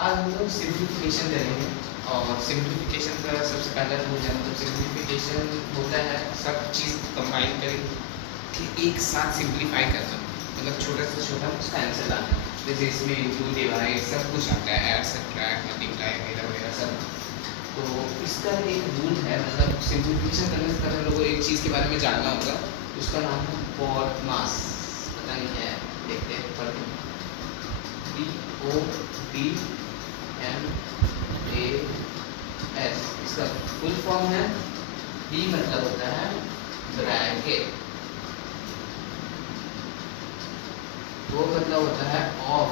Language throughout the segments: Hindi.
आज हम लोग सिंप्लीफिकेशन करेंगे और सिंप्लीफिकेशन का सबसे पहला रूल है, मतलब सिंप्लीफिकेशन होता है सब चीज़ कंबाइन करके कि एक साथ सिंप्लीफाई करना, मतलब छोटा से छोटा उसका आंसर लाना। जैसे इसमें इंटू डिवाइड सब कुछ आता है, ऐड सब्ट्रैक्ट मल्टीप्लाई वगैरह वगैरह सब। तो इसका एक रूल है, मतलब सिंप्लीफिकेशन करने से पहले हम लोग को एक चीज़ के बारे में जानना होगा, उसका नाम है BODMAS। पता नहीं है, देखते हैं पढ़ते हैं। BODMAS, इसका फुल फॉर्म है, B मतलब होता है ब्रैकेट, O मतलब होता है ऑफ,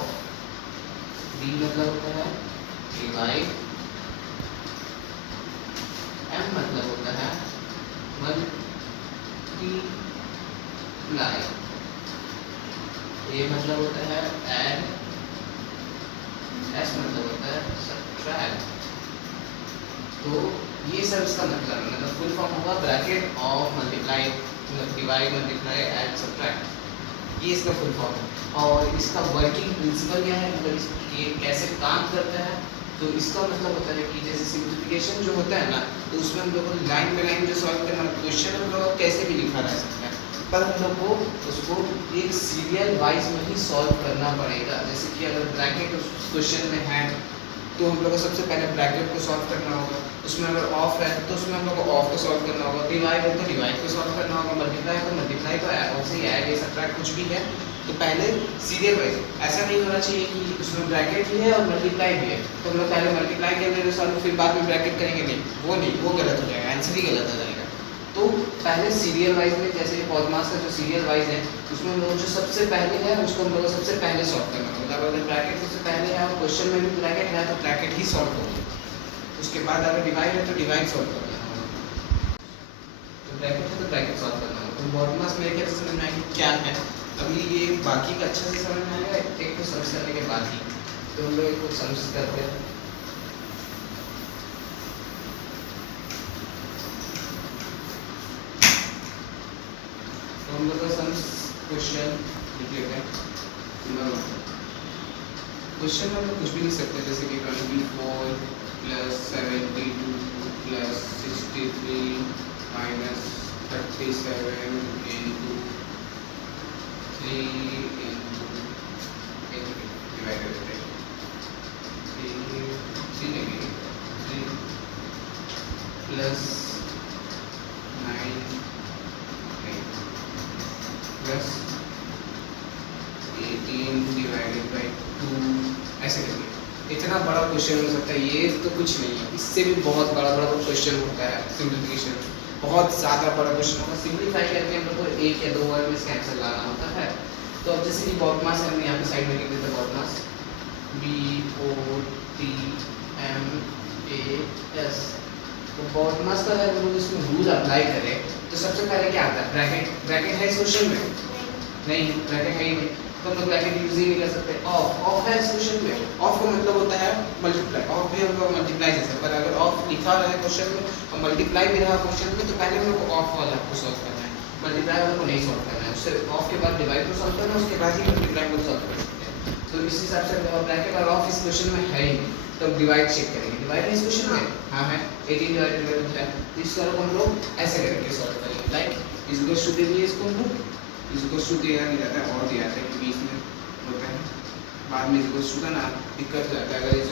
D मतलब होता है डिवाइड, M मतलब होता है मल्टीप्लाई, A मतलब होता है ऐड, S मतलब होता है सब्ट्रैक्ट। तो ये सब इसका मतलब है, मतलब फुल फॉर्म होगा ब्रैकेट ऑफ मल्टीप्लाई, मतलब डिवाइड मल्टीप्लाई ऐड सब्ट्रैक्ट, ये इसका फुल फॉर्म है। और इसका वर्किंग प्रिंसिपल क्या है, मतलब ये कैसे काम करता है। तो इसका मतलब होता है कि जैसे सिंप्लीफिकेशन जो होता है ना, तो उसमें हम लोग को लाइन बाई लाइन जो सॉल्व करना, क्वेश्चन हम लोग कैसे भी लिखा रह सकता है, पर हम लोग को उसको एक सीरियल वाइज में ही सॉल्व करना पड़ेगा। जैसे कि अगर ब्रैकेट क्वेश्चन में है तो हम लोग को सबसे पहले ब्रैकेट को सॉल्व करना होगा, उसमें अगर ऑफ है तो उसमें हम लोग को ऑफ को सॉल्व करना होगा, डिवाइड है तो डिवाइड को सॉल्व करना होगा, मल्टीप्लाई तो मल्टीप्लाई को ऐसे ही ऐड या सब्ट्रैक्ट कुछ भी है तो पहले सीरियल वाइज। ऐसा नहीं होना चाहिए कि उसमें ब्रैकेट भी है और मल्टीप्लाई भी है तो हम लोग पहले मल्टीप्लाई करेंगे सॉल्व फिर बाद में ब्रैकेट करेंगे, नहीं, वो गलत हो जाएगा, आंसर ही गलत हो जाएगा। तो पहले सीरियल वाइज में, जैसे BODMAS का जो सीरियल वाइज है उसमें हम लोग जो सबसे पहले है उसको हम लोग को सबसे पहले सॉल्व करना होगा, मतलब अगर ब्रैकेट सबसे पहले है और क्वेश्चन में भी ब्रैकेट है तो ब्रैकेट ही सॉल्व होगा, उसके बाद अगर डिवाइड है तो डिवाइड सॉल्व करना होगा, तो ब्रैकेट है तो ब्रैकेट सॉल्व करना होगा। तो BODMAS मेरे ख्याल से समझ में आएगी क्या है। अभी ये बाकी का अच्छे से समझ में आएगा एक को समझ करने के बाद ही, तो हम लोग एक को समझ करते हैं। तो हम लोग का सम्स क्वेश्चन लिख लेते हैं। क्वेश्चन में हम लोग कुछ भी लिख सकते हैं, जैसे कि 24 + 72 + 63 - 37 × 3 डिवाइड करते हैं 3 प्लस 9 प्लस 18 डिवाइडेड बाई 2, ऐसे करके। इतना बड़ा क्वेश्चन हो सकता है, ये तो कुछ नहीं है, इससे भी बहुत बड़ा बड़ा क्वेश्चन होता है सिंप्लीफिकेशन, बहुत ज़्यादा बड़ा क्वेश्चन होगा। सिंप्लीफाई करके हम लोग को एक या दो वर्ड में इसका आंसर लाना होता है। तो अब जैसे कि BODMAS है, हम यहाँ पे साइड में लिख देते हैं BODMAS, BODMAS। तो BODMAS का अगर हम लोग इसमें रूल अप्लाई करें तो सबसे पहले क्या आता है, ब्रैकेट है इस क्वेश्चन में, नहीं ब्रैकेट है ही नहीं, तो हम लोग ब्रैकेट यूज ही नहीं कर सकते। ऑफ है इस क्वेश्चन में, ऑफ का मतलब होता है मल्टीप्लाई, ऑफ भी हम लोग मल्टीप्लाई जैसे, पर अगर ऑफ लिखा रहा है क्वेश्चन में और मल्टीप्लाई भी रहा क्वेश्चन में तो पहले हम लोग को ऑफ वाला को सॉल्व करना है, मल्टीप्लाई वाला को नहीं सॉल्व करना है। उससे ऑफ के बाद डिवाइड को सॉल्व करना है, उसके बाद ही मल्टीप्लाई को सॉल्व कर सकते हैं। तो इस हिसाब से ब्रैकेट और ऑफ इस क्वेश्चन में है ही नहीं, तो अब डिवाइड चेक करेंगे, डिवाइड है इस क्वेश्चन में, हाँ है 18 डिवाइडेड बाई 2 है, तो इसको हम लोग ऐसे करके सॉल्व करेंगे, लाइक इज इक्वल टू दे दिए इसको हम लोग, इज इक्वल टू दिया नहीं जाता है और दिया जाता है कि बीच में होता है, बाद में इज इक्वल टू का ना दिक्कत हो जाता है, अगर इस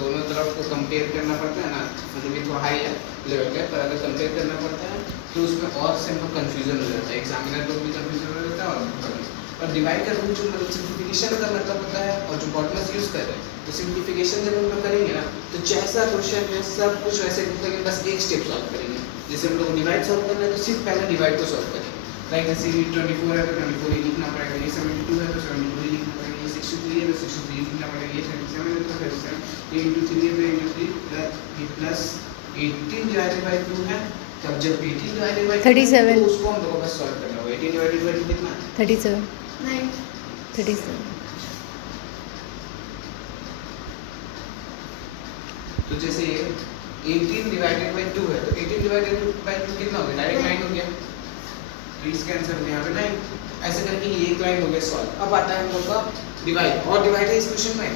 दोनों तरफ को कंपेयर करना पड़ता है ना, मतलब ये थोड़ा हाई है लेवल का, पर अगर कंपेयर करना पड़ता है तो उसमें और से हम लोग कन्फ्यूजन हो जाता है, एग्जामिनर लोग भी कन्फ्यूजन हो जाता है और डिवाइड का रूल जो मतलब सिंप्लीफिकेशन का मतलब होता है और जो BODMAS यूज़ कर रहे हैं, तो सिंप्लीफिकेशन जब हम लोग करेंगे ना तो जैसा क्वेश्चन है सब कुछ वैसे लिखेंगे, बस एक स्टेप सॉल्व करेंगे। जैसे हम लोग डिवाइड सॉल्व करना है तो सिर्फ पहले डिवाइड को सॉल्व करेंगे, लाइक जैसे 24 है तो 24 ही लिखना पड़ेगा, ये 72 है तो 72 ही लिखना पड़ेगा, ये 63 है तो 63 लिखना पड़ेगा, ये 37 है तो 37, ये × 3 है तो × 3 प्लस 18 डिवाइडेड बाई 2 है, तब जब 18 डिवाइडेड बाई 37 तो उसको हम लोग को बस सॉल्व करना होगा। 18 डिवाइडेड बाई 2 कितना, 37 37। तो जैसे 18 डिवाइडेड बाई 2 है तो 18 डिवाइडेड बाई 2 कितना हो गया, डायरेक्ट 9 हो गया, तो इसका आंसर यहाँ पे 9, ऐसे करके ये एक लाइन हो गया सॉल्व। अब आता है हम लोग का डिवाइड, और डिवाइड है इस क्वेश्चन में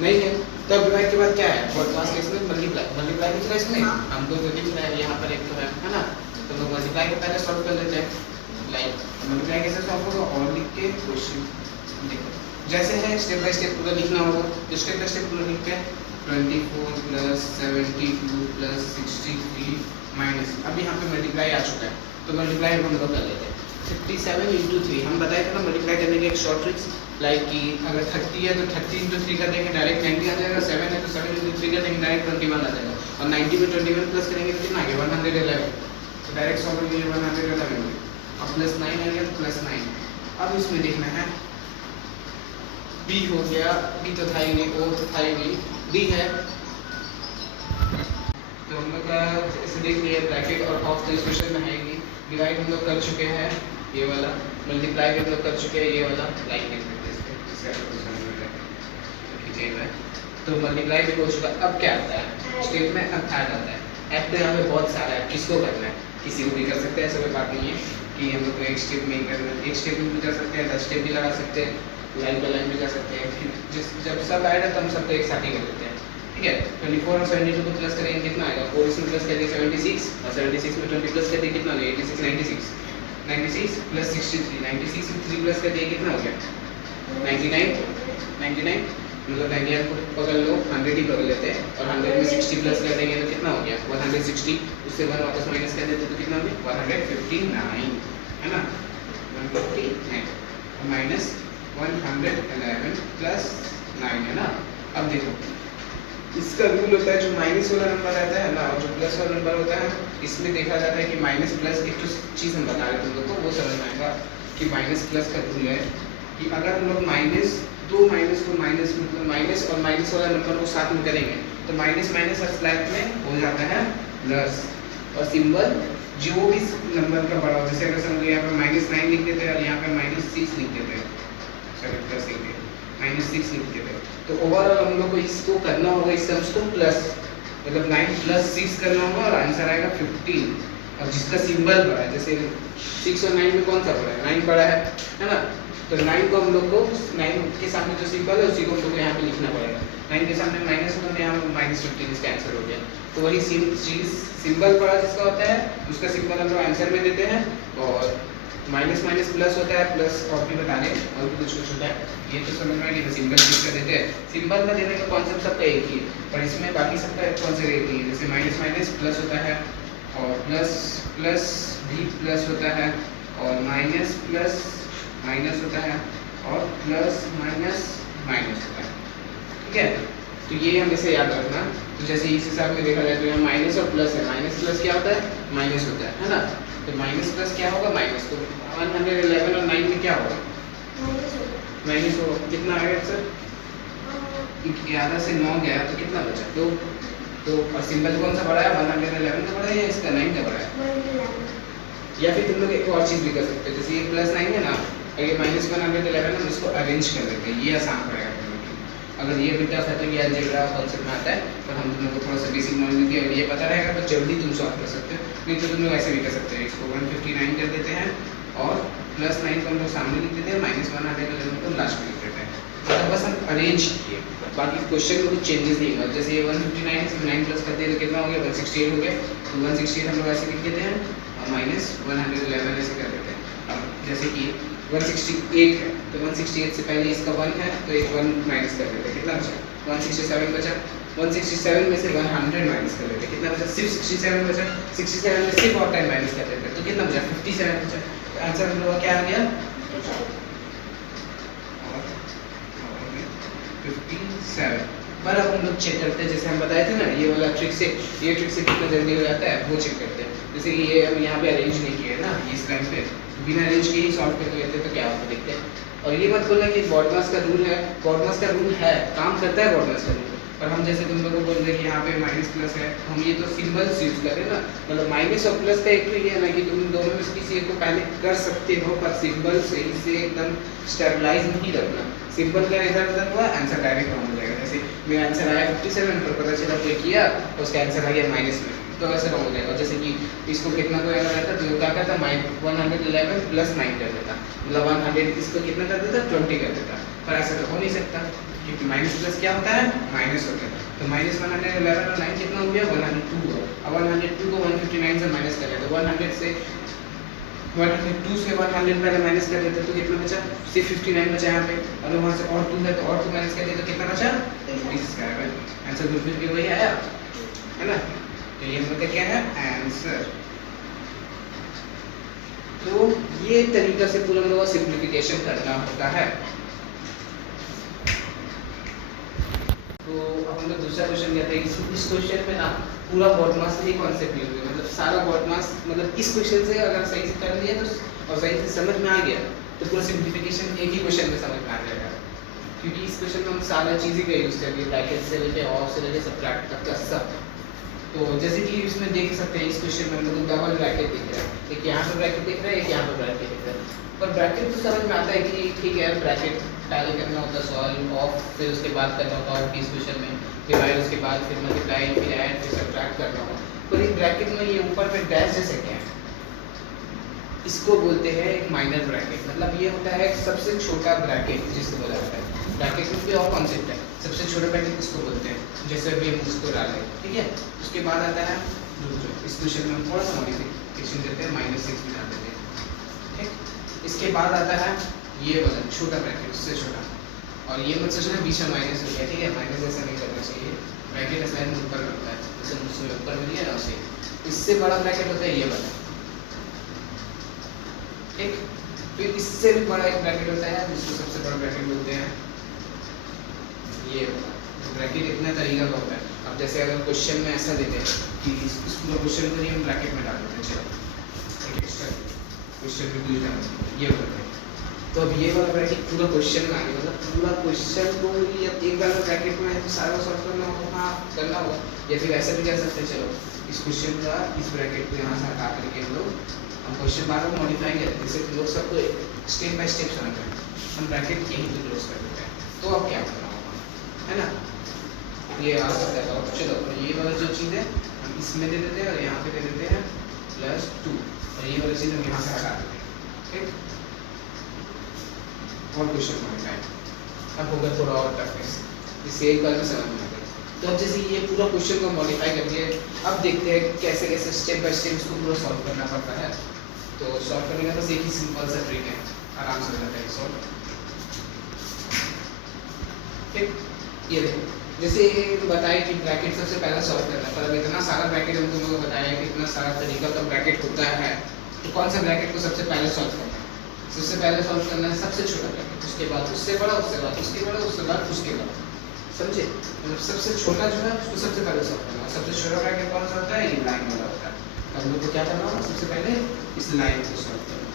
नहीं है, तो अब डिवाइड के बाद क्या है, बॉड मास केस में मल्टीप्लाई दिख रहा है इसमें, हाँ। हमको तो दिख रहा है यहाँ पर एक तो है ना, तो लोग मल्टीप्लाई को पहले सॉल्व कर लेते हैं। लाइक मल्टीप्लाई कैसे सॉल्व होगा, और लिख के क्वेश्चन देखो जैसे है स्टेप बाय स्टेप पूरा लिखना होगा, तो स्टेप बाय स्टेप पूरा लिख के 24 प्लस 72 प्लस 63 माइनस, अब यहाँ पे मल्टीप्लाई आ चुका है, तो मल्टीप्लाई हम लोग कर लेते हैं 57 इंटू 3। हम बताए थे ना मल्टीप्लाई करने के एक शॉर्ट ट्रिक्स, लाइक कि अगर 30 है तो 30 इंटू 3 कर देंगे डायरेक्ट 90 आ जाएगा, 7 है तो 7 इंटू 3 कर देंगे डायरेक्ट 21 आ जाएगा, और 90 में 21 प्लस करेंगे तो कितना आ गया 111, तो डायरेक्ट सॉल्व करेंगे 111 और प्लस 9 आ गया तो प्लस 9। अब इसमें देखना है b हो गया, b तो था ही नहीं, o तो था ही नहीं, d है, तो हम लोग का इसे देख लिया ब्रैकेट और ऑफ तो इस क्वेश्चन में है ही नहीं, डिवाइड हम लोग कर चुके हैं ये वाला, मल्टीप्लाई भी हम लोग कर चुके हैं ये वाला, लाइन लिख देते हैं इसके, तो मल्टीप्लाई भी हो चुका। अब क्या आता है स्टेप में, अब ऐड आता है। ऐड तो यहाँ पे बहुत सारा है, किसको करना है, किसी को भी कर सकते हैं, ऐसा कोई बात नहीं है कि हम लोग को एक स्टेप में ही करना है, एक स्टेप में भी कर सकते हैं, 10 स्टेप भी लगा सकते हैं, लाइन बाय लाइन भी कर सकते हैं, फिर जब सब ऐड है तो हम सबको एक साथ ही कर देते हैं, ठीक है। 24 और 72 को प्लस करेंगे कितना आएगा, 4 इसमें प्लस कर दिए 76, और 76 में 20 प्लस कर दिए कितना हो गया 86, 96 प्लस 63, 96 में 3 प्लस कर दिए कितना हो गया 99, मतलब 99 को पकड़ लो, 100 ही पकड़ लेते हैं, और 100 में 60 प्लस कर देंगे तो कितना हो गया 160, उससे 1 वापस माइनस कर देते तो कितना हो गया 159, है ना 159 माइनस 111 प्लस 9, है ना। अब देखो इसका रूल होता है, जो माइनस वाला नंबर रहता है ना और जो प्लस वाला नंबर होता है, इसमें देखा जाता है कि माइनस प्लस एक तो चीज़ हम बता रहे थे तुम लोग को, वो समझ में आएगा कि माइनस प्लस का रूल है कि अगर हम लोग दो माइनस को माइनस मतलब माइनस और माइनस वाला नंबर को साथ में करेंगे तो माइनस माइनस और स्लैब में हो जाता है प्लस, और सिंबल जो भी नंबर का बड़ा हो, जैसे अगर समझ यहाँ पे -9 लिख देते हैं और यहाँ पे -6 लिख देते हैं, सॉरी प्लस -6 लिख देते हैं, तो ओवरऑल हम लोग को इसको करना होगा, इस सम्स को प्लस मतलब 9 प्लस 6 करना होगा और आंसर आएगा 15, और जिसका सिंबल बड़ा है, जैसे 6 और 9 में कौन सा बड़ा है 9 बड़ा है ना, तो 9 को हम लोग को 9 के सामने जो सिंबल है उसी को हम लोग को यहाँ पे लिखना पड़ेगा, 9 के सामने माइनस होगा तो यहाँ -15 इसका आंसर हो गया, तो वही चीज सिंबल बड़ा जिसका होता है उसका सिंबल हम लोग आंसर में देते हैं, और माइनस माइनस प्लस होता है, प्लस और भी बता दें और भी कुछ होता है, ये तो समझ में आ गया, सिंबल किसका देते हैं, सिंबल का देने का कॉन्सेप्ट सबका एक ही है, पर इसमें बाकी सबका कॉन्सेप्ट एक ही है, जैसे माइनस माइनस प्लस होता है, और प्लस प्लस भी प्लस होता है, और माइनस प्लस माइनस होता है, और प्लस माइनस माइनस होता है, ठीक है। तो ये हमेशा याद रखना, तो जैसे इस हिसाब में देखा जाए तो यहाँ माइनस और प्लस है, माइनस प्लस क्या होता है माइनस होता है ना, तो माइनस प्लस क्या होगा माइनस, तो 111 और 9 में क्या होगा माइनस होगा, कितना आएगा सर 11 से 9 गया तो कितना बचा 2, तो और सिंबल कौन सा बड़ा है 111 का बड़ा है या इसका 9 का बड़ा है, या फिर तुम लोग एक और चीज़ भी कर सकते हो, जैसे ये प्लस 9 है ना, अगर -111 हम इसको अरेंज कर देते हैं, ये आसान पड़ेगा तुम लोग को, अगर ये भी टफ है तो ये अलजेब्रा कॉन्सेप्ट में आता है, पर हम तुम लोग को थोड़ा सा बेसिक नॉलेज देती है, अगर ये पता रहेगा तो जल्दी तुम सॉल्व कर सकते हो, नहीं तो तुम लोग ऐसे भी कर सकते हो, इसको 159 कर देते हैं और प्लस 9 को हम लोग सामने लिख देते हैं, -111 को लास्ट में लिख देते हैं, तो बस हम अरेंज किए, बाकी क्वेश्चन में कुछ चेंजेस नहीं हुआ, जैसे ये 159 से 9 प्लस कर दिए तो कितना हो गया 168 हो गया, तो 168 हम लोग ऐसे लिख देते हैं और -111 ऐसे कर देते हैं। अब जैसे कि 168 है तो 168 से पहले इसका 1 है तो एक 1 माइनस कर देते हैं, कितना बचा 167 बचा, 167 में से 100 माइनस कर देते हैं, कितना बचा सिर्फ 67 बचा, 67 में सिर्फ और 10 माइनस कर देते हैं तो कितना बचा 57 बचा, तो आंसर हम लोग का क्या आ गया 57। पर अब हम लोग चेक करते हैं, जैसे हम बताए थे ना ये वाला ट्रिक से, ये ट्रिक से कितना जल्दी हो जाता है वो चेक करते हैं, जैसे कि ये हम यहाँ पे अरेंज नहीं किया है ना, इस टाइम पे बिना अरेंज के ही सॉल्व कर लेते हैं तो क्या होता है देखते हैं, और ये मत बोलना कि बॉडमास का रूल है, बॉडमास का रूल है काम करता है बॉडमास का रूल, और हम जैसे तुम लोगों को बोल रहे कि यहाँ पे माइनस प्लस है, हम ये तो सिंबल्स यूज कर रहे हैं ना, मतलब माइनस और प्लस का एक तो ये है ना कि तुम दोनों में से किसी एक को पहले कर सकते हो, पर सिंबल सही से एकदम स्टेबलाइज नहीं रखना, सिंबल का इधर उधर हुआ आंसर डायरेक्ट रॉन्ग हो जाएगा, जैसे मेरा आंसर आया 57 पर पता चला कोई किया तो उसका आंसर आ गया माइनस में, तो ऐसे रॉन्ग हो जाएगा, जैसे कि इसको कितना को याद रहता तो क्या करता 111 प्लस 9 कर देता, मतलब 100 इसको कितना कर देता 20 कर देता, पर ऐसा तो हो नहीं सकता, क्योंकि माइनस प्लस क्या होता है, माइनस होता है। तो -111 और 9 कितना हो गया, 102 हुआ। अब 102 को 159 से माइनस कर लेते, 102 से 100 पहले माइनस कर लेते तो कितना बचा, सिर्फ 59 बचा यहाँ पे। और वहाँ से और 2 है तो और 2 माइनस कर दिया तो कितना बचा, 30²। आंसर फिर भी वही आया, है ना। तो ये मतलब क्या है, आंसर। तो ये तरीका से पूरा हम लोग का सिंप्लीफिकेशन करना होता है। तो अब हम लोग दूसरा क्वेश्चन कहते हैं। इस क्वेश्चन में ना पूरा बॉड मास का ही कॉन्सेप्ट यूज है, मतलब सारा बॉड मास, मतलब इस क्वेश्चन से अगर सही से कर लिया तो और सही से समझ में आ गया तो पूरा सिंप्लीफिकेशन एक ही क्वेश्चन में समझ में आ जाएगा। क्योंकि इस क्वेश्चन में हम सारा चीज़ें का यूज करेंगे, ब्रैकेट से लेके ऑफ से लेके सब्ट्रैक्ट तक का सब। तो जैसे कि इसमें देख सकते हैं, इस क्वेश्चन में हम लोग को डबल ब्रैकेट दिख रहा है, एक यहाँ पे ब्रैकेट दिख रहा है, एक यहाँ पे ब्रैकेट दिख रहा है। पर ब्रैकेट तो समझ में आता है कि ठीक है, ब्रैकेट टैली करना होता है, सॉल्व ऑफ, फिर उसके बाद करना होता है ऑफ इस क्वेश्चन में, डिवाइड उसके बाद फिर मल्टीप्लाई, फिर ऐड, फिर सब्ट्रैक्ट करना होगा। पर इस ब्रैकेट में ये ऊपर पे डैश जैसे क्या है, इसको बोलते हैं एक माइनर ब्रैकेट। मतलब ये होता है सबसे छोटा ब्रैकेट जिसको बोला जाता है। ब्रैकेट में भी और कॉन्सेप्ट है, सबसे छोटा ब्रैकेट किसको बोलते हैं, जैसे अभी हम उसको डालें, ठीक है। उसके बाद आता है इस क्वेश्चन में हम थोड़ा सा मॉडिफिकेशन देते हैं, -6 बना देते हैं, ठीक। इसके बाद आता है ये वाला छोटा ब्रैकेट, उससे छोटा। और ये मत सोचना बीच में माइनस हो गया, ठीक है, माइनस ऐसा नहीं करना चाहिए। ब्रैकेट असाइन ऊपर करता है, जैसे मुझसे ऊपर मिल गया ना उसे। इससे बड़ा ब्रैकेट होता है ये वाला, ठीक। फिर इससे भी बड़ा एक ब्रैकेट होता है जिसको सबसे बड़ा ब्रैकेट बोलते हैं, ये वाला। ब्रैकेट इतना तरीका का होता है। अब जैसे अगर क्वेश्चन में ऐसा देते हैं कि इस पूरा क्वेश्चन को ही हम ब्रैकेट में डाल देते हैं, चलो एक एक्स्ट्रा क्वेश्चन में कुछ डाल देते हैं, ये ब्रैकेट। तो अब ये वाला ब्रैकेट पूरा क्वेश्चन में आ गया, मतलब पूरा क्वेश्चन को ही अब एक बार ब्रैकेट में है तो सारा सॉल्व करना होगा, हाँ करना होगा। या फिर ऐसा भी कर सकते हैं, चलो इस क्वेश्चन का इस ब्रैकेट को यहाँ से हटा करके हम लोग क्वेश्चन बार बार मॉडिफाई करते हैं, जैसे लोग सबको स्टेप बाय स्टेप समझते हैं, हम ब्रैकेट यहीं पे क्लोज कर देते हैं। तो अब क्या करना होगा, है ना, ये आ सकता है। तो चलो ये वाला जो चीज़ है हम इसमें दे देते हैं और यहाँ पे दे देते हैं +2, और ये वाली चीज़ हम यहाँ से हटा देते हैं, ठीक। और क्वेश्चन मॉडिफाई अब होगा थोड़ा और टफनेस, इससे एक बार में समझ में आ गया। तो अब जैसे ये पूरा क्वेश्चन को मॉडिफाई करके अब देखते हैं कैसे कैसे स्टेप बाय स्टेप इसको पूरा सॉल्व करना पड़ता है। तो सॉल्व करने का बस एक ही सिंपल सा ट्रिक है, आराम से हो जाता है सॉल्व, ठीक। ये देखो जैसे बताया कि ब्रैकेट सबसे पहले सॉल्व करना है, पर अब इतना सारा ब्रैकेट हम तुम लोगों को बताया कि इतना सारा तरीका का ब्रैकेट होता है, तो कौन सा ब्रैकेट को सबसे पहले सॉल्व करना है। सबसे पहले सॉल्व करना है सबसे छोटा ब्रैकेट, उसके बाद उससे बड़ा, उसके बाद उसके बड़ा, उसके बाद उसके बाद, समझे। मतलब सबसे छोटा जो है उसको सबसे पहले सॉल्व करना है। सबसे छोटा ब्रैकेट कौन सा होता है, ये लाइन वाला होता है। हम लोग को क्या करना होगा, सबसे पहले इस लाइन को सॉल्व करना।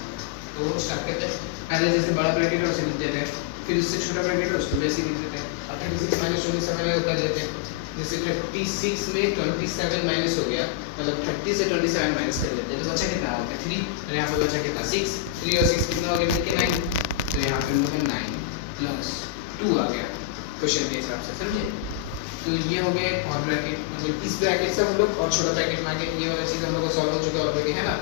तो स्टार्ट करते हैं, पहले जैसे बड़ा ब्रैकेट है उसे लिख देते हैं, फिर इससे छोटा ब्रैकेट है उसको वैसे लिख देते हैं। अब 36 - 27 कर देते हैं। जैसे 36 में 27 माइनस हो गया, मतलब 30 से 27 माइनस कर लेते हैं, तो बचा कितना होगा 3, और यहाँ पे बचा कितना 6, 3 और 6 कितना हो गया मिलके 9। तो यहाँ पे हम लोग 9 + 2 आ गया क्वेश्चन के हिसाब से, समझे। तो ये हो गया एक और ब्रैकेट, मतलब इस ब्रैकेट से हम लोग और छोटा ब्रैकेट में आ गए, ये वाला चीज़ हम लोग को सॉल्व हो चुका है ऑलरेडी, है ना।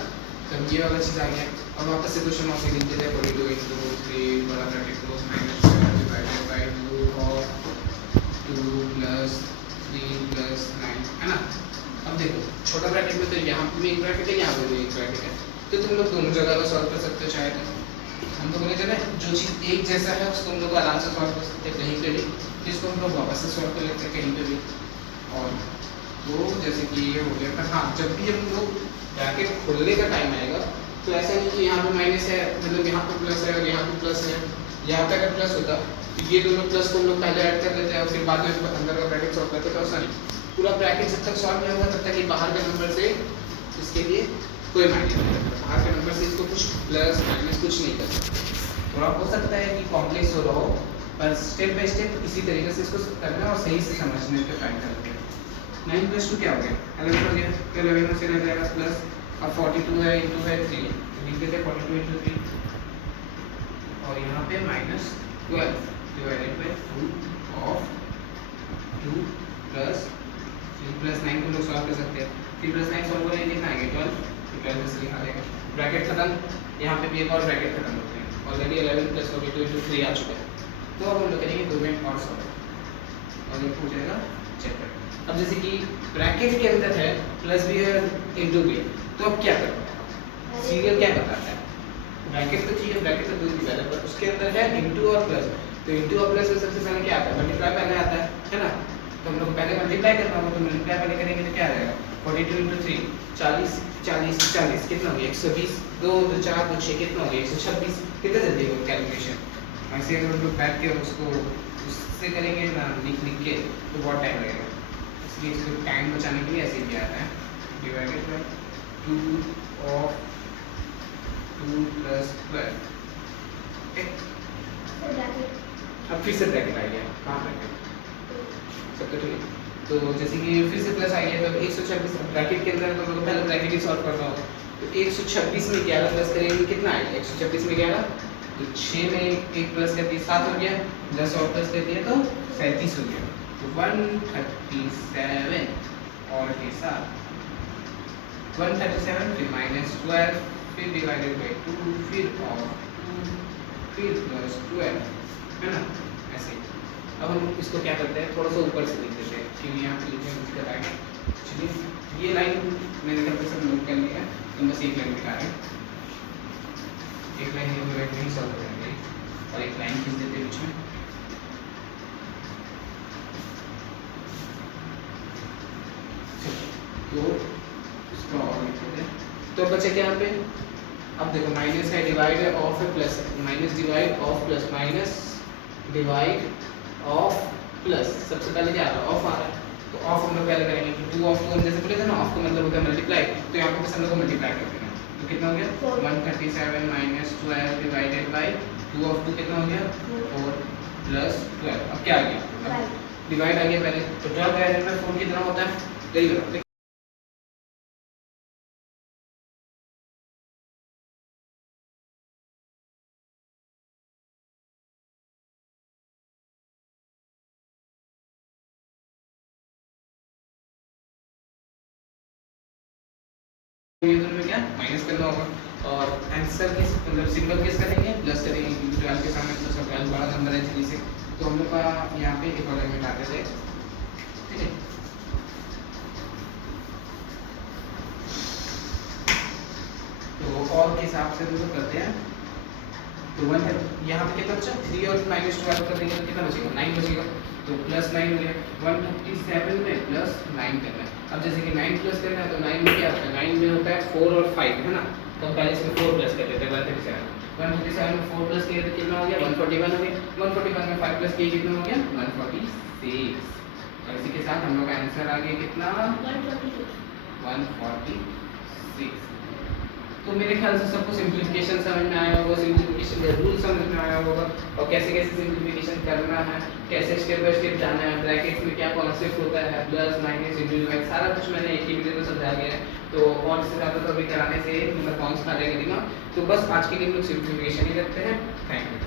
तो ये वाला चीज़ आ गया। और वापस से क्वेश्चन ऑफ लिख देते हैं 42 × 3 बड़ा ब्रैकेट क्लोज -7 डिवाइडेड बाय 2 और 2 + 3 + 9, है ना। अब देखो छोटा ब्रैकेट में तो यहाँ पे भी एक ब्रैकेट है, यहाँ पे भी एक ब्रैकेट है, तो तुम लोग दोनों जगह का सॉल्व कर सकते हो चाहे तो। हम लोगों ने जो है जो चीज़ एक जैसा है उसको हम लोग आराम से सॉल्व कर सकते हैं कहीं पे भी, जिसको हम लोग वापस से सॉल्व कर लेते हैं कहीं पे भी। और तो जैसे कि ये हो गया, हाँ जब भी हम लोग ब्रैकेट खोलने का टाइम आएगा तो ऐसा नहीं कि यहाँ पे माइनस है, मतलब यहाँ पे प्लस है और यहाँ पे प्लस है। यहाँ पे अगर प्लस होता तो ये दोनों प्लस को हम लोग पहले ऐड कर लेते हैं और फिर बाद में अंदर का ब्रैकेट सॉल्व करते हैं। तो ऐसा नहीं, पूरा ब्रैकेट जब तक सॉल्व नहीं होगा तब तक ये बाहर के नंबर से इसके लिए कोई मायने नहीं रखता, बाहर के नंबर से इसको कुछ प्लस माइनस कुछ नहीं करता। थोड़ा हो सकता है कि कॉम्प्लेक्स हो रहा हो, पर स्टेप बाय स्टेप इसी तरीके से इसको करना और सही से समझने पे ट्राई करते हैं। 9 + 2 क्या हो गया, 11 हो गया, तो 11 से रह जाएगा प्लस। अब 42 है इंटू है 3, लिख देते हैं 42 × 3, और यहाँ पे -12 डिवाइडेड बाय 2 ऑफ 2 + 3 + 9 को लोग सॉल्व कर सकते हैं। 3 + 9 सॉल्व करेंगे कितना आएगा 12, तो 12 से लिखा देगा। ब्रैकेट खत्म, यहाँ पे भी एक और ब्रैकेट खत्म होते हैं, ऑलरेडी 11 + 42 × 3 आ चुका है। तो अब हम लोग करेंगे 2 में और सॉल्व और ये हो जाएगा चेक करें। अब जैसे कि ब्रैकेट के अंदर है प्लस भी है इंटू भी है, तो अब क्या करो सीरियल क्या बताता है ब्रैकेट तो ठीक है, ब्रैकेट तो दूर की बात है, पर उसके अंदर है इंटू और प्लस, तो इंटू और प्लस में सबसे पहले क्या आता है मल्टीप्लाई पहले आता है ना, तो हम लोग को पहले मल्टीप्लाई करना होगा, तो मल्टीप्लाई पहले करेंगे तो क्या आ जाएगा 42 × 3 40 40 40 कितना हो गया 120 2 2 4 2 6 कितना हो गया 126, कितना जल्दी होगा कैलकुलेशन। ऐसे अगर हम लोग बैठ के उसको उससे करेंगे ना लिख लिख के तो बहुत टाइम लगेगा, इसलिए इसको टाइम बचाने के लिए ऐसे ही आता है डिवाइडेड बाय 2 ऑफ 2 + 12। ओके अब फिर से ब्रैकेट आ गया, कहाँ ब्रैकेट सब तो ठीक है, तो जैसे कि फिर से प्लस आ गया तो 126 ब्रैकेट के अंदर तो पहले ब्रैकेट ही सॉल्व करना होगा, तो 126 में 11 प्लस करेंगे कितना आएगा 126 में 11 तो 6 में 1 प्लस कर दिया 7 हो गया, 10 और प्लस कर दिया तो 37 हो गया, तो 137 और के साथ 137 फिर -12 फिर डिवाइडेड बाय 2 फिर और 2 फिर +12 है ना ऐसे। अब हम इसको क्या करते हैं थोड़ा सा ऊपर से लिख देते हैं क्योंकि यहाँ पे लिखने में दिक्कत आएगा। चलिए ये लाइन मैंने कल सब नोट कर लिया, हम बस एक लाइन दिखा रहे हैं, एक लाइन ये पूरा नहीं सॉल्व करेंगे और एक लाइन खींच देते हैं बीच में। तो इसको और लिख देते हैं, तो बचे क्या यहाँ पे अब देखो माइनस है डिवाइड है ऑफ है प्लस है, minus divide of plus minus divide of plus, सबसे पहले क्या आ रहा है ऑफ आ रहा है, तो ऑफ हम लोग पहले करेंगे तो 2 ऑफ 2 जैसे बोले थे ना ऑफ का मतलब होता है मल्टीप्लाई, तो यहाँ पे बस हम लोग को मल्टीप्लाई कर देना, तो कितना हो गया 137 - 12 डिवाइडेड बाय 2 ऑफ 2 कितना हो गया 4 + 12। अब क्या आ गया डिवाइड आ गया पहले, तो 12 डिवाइडेड बाय 4 कितना होता है यही बताओ ये दोनों में क्या माइनस करना होगा, और आंसर के मतलब सिंबल केस करेंगे प्लस करेंगे क्योंकि 12 के सामने प्लस और 12 बड़ा नंबर है जल्दी से, तो हम लोग का यहाँ पे एक और लाइन मिटाते थे ठीक है। तो और के हिसाब से हम लोग करते हैं, तो 1 है यहाँ पे कितना बचा 3 और -12 कर देंगे तो कितना बचेगा 9 बचेगा, तो +9 हो गया 157 में +9 करना है। अब जैसे कि 9 प्लस करना है तो 9 में क्या होता है 9 में होता है 4 और 5 है ना, तो पहले इसमें 4 प्लस कर देते हैं 137 में 4 प्लस किया तो कितना हो गया 141 हो गया, 141 में 5 प्लस किया कितना हो गया 146, और इसी के साथ हम लोग का आंसर आ गया कितना 146। तो मेरे ख्याल से सबको सिंप्लीफिकेशन समझ में आया होगा, सिंप्लीफिकेशन का रूल समझ में आया होगा और कैसे कैसे सिंप्लीफिकेशन करना है, कैसे स्टेप बाय स्टेप जाना है, ब्रैकेट्स में क्या कॉन्सेप्ट होता है प्लस माइनस इंटू डिवाइड सारा कुछ मैंने एक ही वीडियो में समझा दिया है, तो और इससे ज़्यादा तो अभी कराने से मतलब कौन सा दिमाग, तो बस आज के लिए हम लोग सिंप्लीफिकेशन ही करते हैं। Thank you.